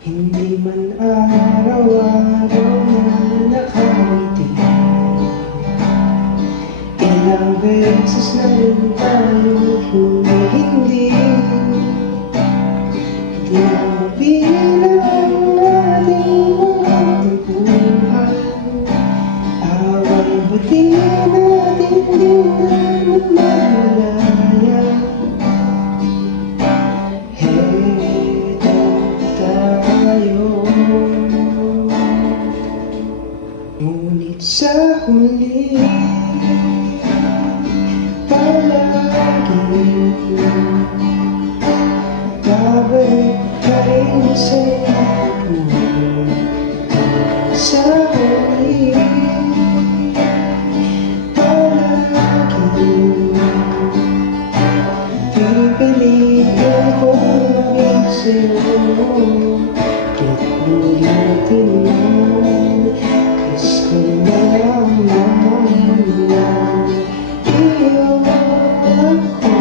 Hindi man araw-araw na nakangiti, ilang beses na rin tayo hindi di na mabilang ang ating mga tagpuan. Away ba't di natin din namamalayan? Heto tayo, ngunit sa huli palagi babalik ka rin sa iyo. Sa huli palagi pipiliin kong maging sa'yo. Kahit ulitin mo, gusto na lang naman na iyo ako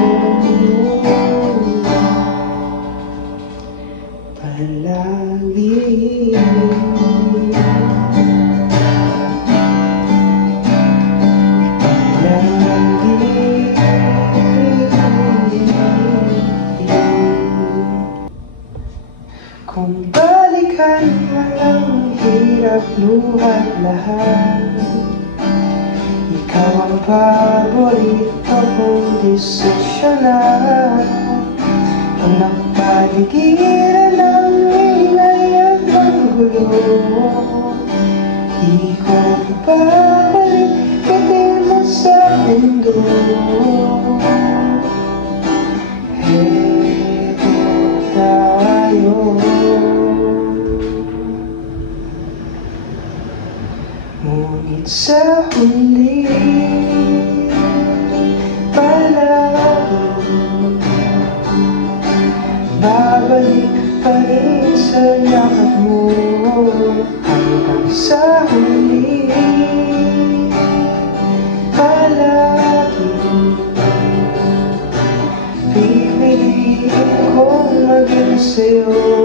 palagi. Kung balikan man ang hirap luhat lahat, ikaw ang paborito kong desisyonan. Ang napaligiran ng ingay at ang gulo, di ko babalik pati mo sa mundo. Heto tayo, ngunit sa huli palagi babalik pa rin sa yakap mo. Hanggang sa huli palagi pipiliin kong maging sa'yo.